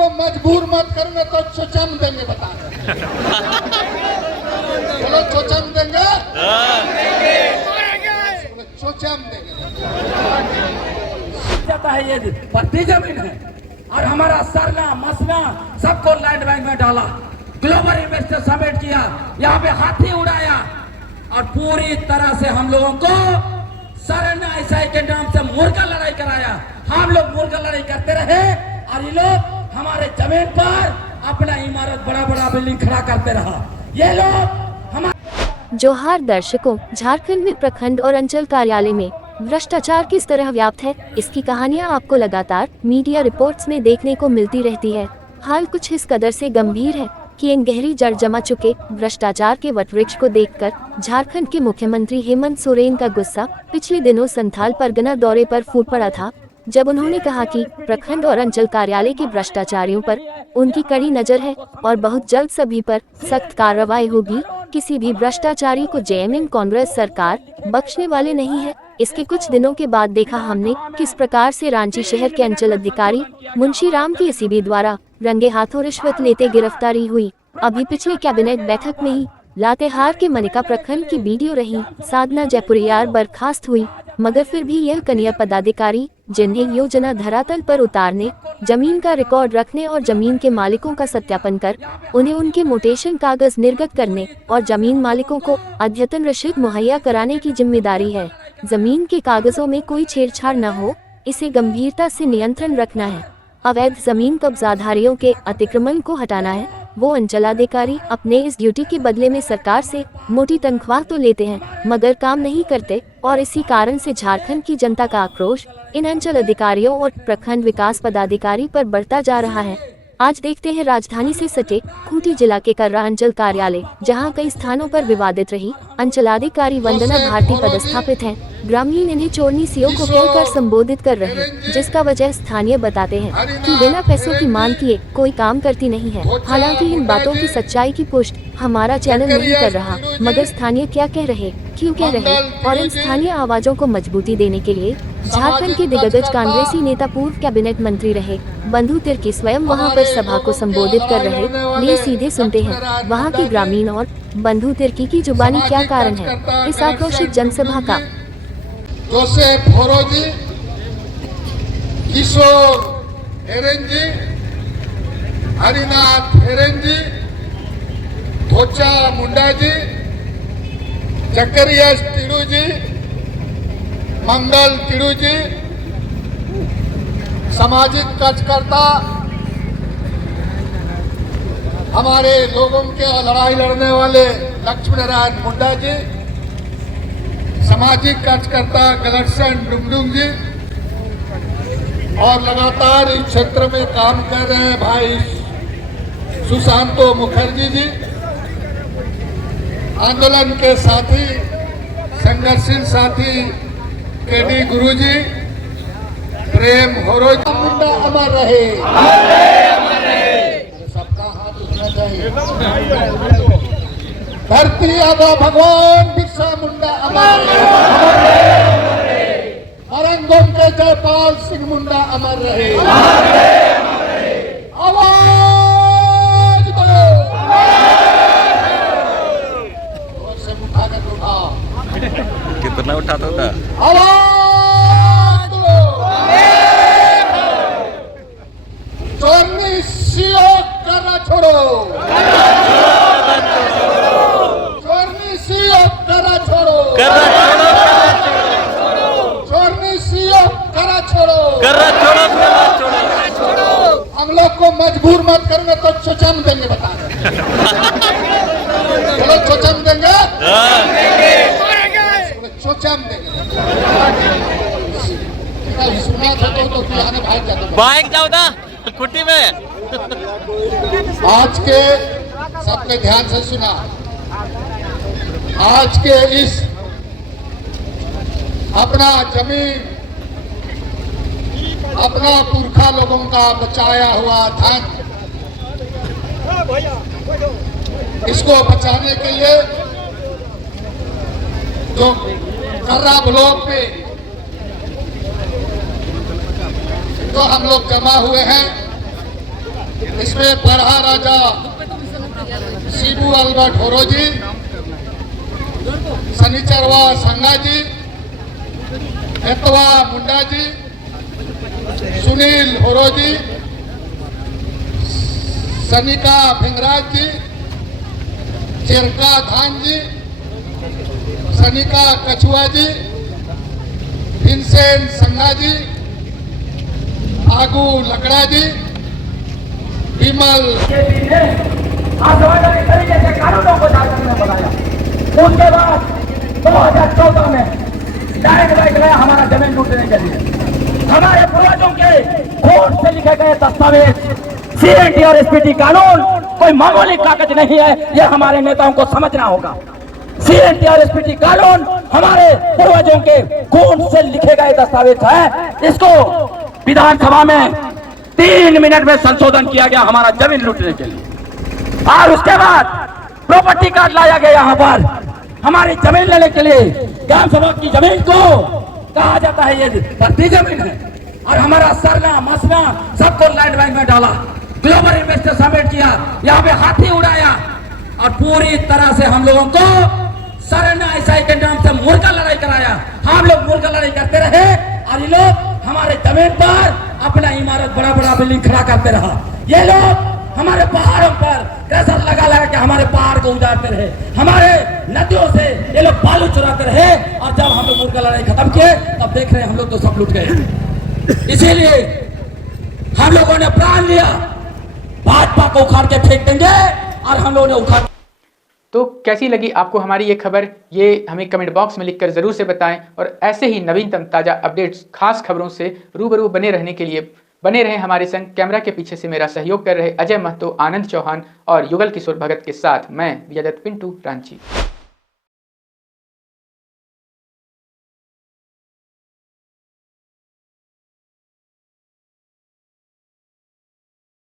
को मजबूर मत करूंगा तो चोचम देंगे, बता रहे। चलो चोचम देंगे, चोचम देंगे। जाता है, ये पट्टी जमीन है और हमारा सरना मसना सबको लैंड बैंक में डाला, ग्लोबल इन्वेस्टर समिट किया, यहाँ पे हाथी उड़ाया और पूरी तरह से हम लोगों को सरना ईसाई के नाम से मुर्गा लड़ाई कराया। हम लोग मुर्गा लड़ाई करते रहे और ये लोग हमारे जमीन पर अपना इमारत बड़ा बड़ा बिल्डिंग खड़ा करते रहा। ये लोग हमारे जोहार दर्शकों, झारखंड में प्रखंड और अंचल कार्यालय में भ्रष्टाचार किस तरह व्याप्त है, इसकी कहानियां आपको लगातार मीडिया रिपोर्ट्स में देखने को मिलती रहती है। हाल कुछ इस कदर से गंभीर है कि इन गहरी जड़ जमा चुके भ्रष्टाचार के वटवृक्ष को देखकर झारखंड के मुख्यमंत्री हेमंत सोरेन का गुस्सा पिछले दिनों संथाल परगना दौरे पर फूट पड़ा था, जब उन्होंने कहा कि प्रखंड और अंचल कार्यालय के भ्रष्टाचारियों पर उनकी कड़ी नजर है और बहुत जल्द सभी पर सख्त कार्रवाई होगी। किसी भी भ्रष्टाचारी को जेएमएम कांग्रेस सरकार बख्शने वाले नहीं है। इसके कुछ दिनों के बाद देखा हमने किस प्रकार से रांची शहर के अंचल अधिकारी मुंशी राम की एसीबी द्वारा रंगे हाथों रिश्वत लेते गिरफ्तारी हुई। अभी पिछले कैबिनेट बैठक में ही लातेहार के मनिका प्रखंड की बीडीओ रही साधना जयपुरियार बर्खास्त हुई, मगर फिर भी यह कनीय पदाधिकारी जिन्हें योजना धरातल पर उतारने, जमीन का रिकॉर्ड रखने और जमीन के मालिकों का सत्यापन कर उन्हें उनके मोटेशन कागज निर्गत करने और जमीन मालिकों को अद्यतन रसीद मुहैया कराने की जिम्मेदारी है। जमीन के कागजों में कोई छेड़छाड़ न हो, इसे गंभीरता से नियंत्रण रखना है। अवैध जमीन कब्जाधारियों के अतिक्रमण को हटाना है। वो अंचलाधिकारी अपने इस ड्यूटी के बदले में सरकार से मोटी तनख्वाह तो लेते हैं, मगर काम नहीं करते और इसी कारण से झारखंड की जनता का आक्रोश इन अंचल अधिकारियों और प्रखंड विकास पदाधिकारी पर बढ़ता जा रहा है। आज देखते हैं राजधानी से सटे खूंटी जिला के कर्रा अंचल कार्यालय, जहां कई स्थानों पर विवादित रही अंचलाधिकारी वंदना भारती पदस्थापित हैं। ग्रामीण इन्हें चोरनी सीओ को कहकर संबोधित कर रहे, जिसका वजह स्थानीय बताते हैं कि बिना पैसों की मांग किए कोई काम करती नहीं है। हालांकि इन बातों की सच्चाई की पुष्टि हमारा चैनल नहीं कर रहा, मगर स्थानीय क्या कह रहे, क्यों कह रहे और इन स्थानीय आवाजों को मजबूती देने के लिए झारखंड के दिग्गज कांग्रेसी नेता पूर्व कैबिनेट मंत्री रहे बंधु तिर्की स्वयं वहां पर सभा को संबोधित कर रहे। लिए सीधे सुनते हैं वहां के ग्रामीण और बंधु तिर्की की जुबानी क्या कारण है इस आक्रोशित जनसभा का। जोसेफ फोरोजी, किशोर हेरेंजी, हरिनाथ हेरेंजी, धोचा मुंडा जी, जकरियास टिडू जी, मंगल टिडू जी, सामाजिक कार्यकर्ता हमारे लोगों के लड़ाई लड़ने वाले लक्ष्मी नारायण मुंडा जी, सामाजिक कार्यकर्ता गलक्सन डुंगडुंग जी और लगातार इस क्षेत्र में काम कर रहे हैं भाई सुशांतो मुखर्जी जी, आंदोलन के साथी संघर्षशील साथी केडी गुरु जी, प्रेम होरोजी, मुंडा अमर रहे, सबका हाथ उठना चाहिए। धरती आबा भगवान बिरसा मुंडा अमर रहे, अरंगों के जयपाल सिंह मुंडा अमर रहे। आवाज दो, और से उठाकर उठाओ, कितना उठाता था? आवाज दो, चोरनी सीओ करना छोड़ो, चोरनी सीओ करना छोड़ो, चोरनी सीओ करा छोड़ो। हम लोग को मजबूर मत करूंगा तो चोचम देंगे, बता रहे। चलो चोचम देंगे, चोचम देंगे। सुना था तो पियाने भाग जाते, बाइक जाओ ना कुट्टी में। आज के सबके ध्यान से सुना, आज के इस अपना जमीन, अपना पुरखा लोगों का बचाया हुआ धन, इसको बचाने के लिए जो कर्रा ब्लॉक में जो हम लोग जमा हुए हैं, इसमें पढ़ा राजा शिबू अल्बर्ट होरोजी, शनिचरवा संगाजी, हेतवा मुंडाजी, सुनील होरोजी, सनिका भिंगराज जी, चिरका धान जी, सनिका कछुआ जी, भीमसेन संघा जी, आगू लकड़ा जी, विमल असंवैधानिक तरीके से कानूनों को झारखंड में बनाया। उसके बाद 2014 में डायरेक्ट राइट गया हमारा जमीन लूटने के लिए। हमारे पूर्वजों के खून से लिखे गए दस्तावेज सीएनटी और एसपीटी कानून कोई मामूली कागज नहीं है, यह हमारे नेताओं को समझना होगा। सीएनटी और एसपीटी कानून हमारे पूर्वजों के खून से लिखे गए दस्तावेज है। इसको विधानसभा में 3 मिनट में संशोधन किया गया हमारा जमीन लूटने के लिए। और उसके बाद प्रॉपर्टी कार्ड लाया गया यहाँ पर हमारी जमीन लेने के लिए। ग्राम सभा की जमीन को कहा जाता है ये भर्ती जमीन है, और हमारा सरना मसना सबको लैंड बैंक में डाला। ग्लोबल इन्वेस्टर समिट किया, यहाँ पे हाथी उड़ाया, और पूरी तरह से हम लोगों को सरना ईसाई के नाम से मुर्गा लड़ाई कराया। हम लोग मुर्गा लड़ाई करते रहे, और ये लोग हमारे जमीन पर अपना इमारत बड़ा बड़ा बिल्डिंग खड़ा करते रहा। ये लोग हमारे पहाड़ों पर क्रशर लगा के हमारे पहाड़ को उजाड़ते रहे, हमारे नदियों से ये लोग बालू चुराते रहे। और जब हम लोग मुर्गा लड़ाई खत्म किए, तब देख रहे हैं हम लोग तो सब लूट गए। इसीलिए हम लोगों ने प्रण लिया, भाजपा को उखाड़ के फेंक देंगे, और हम लोगों ने उखाड़। तो कैसी लगी आपको हमारी ये खबर, ये हमें कमेंट बॉक्स में लिखकर ज़रूर से बताएं। और ऐसे ही नवीनतम ताज़ा अपडेट्स, खास खबरों से रूबरू बने रहने के लिए बने रहें हमारे संग। कैमरा के पीछे से मेरा सहयोग कर रहे अजय महतो, आनंद चौहान और युगल किशोर भगत के साथ मैं विजय दत्त पिंटू रांची।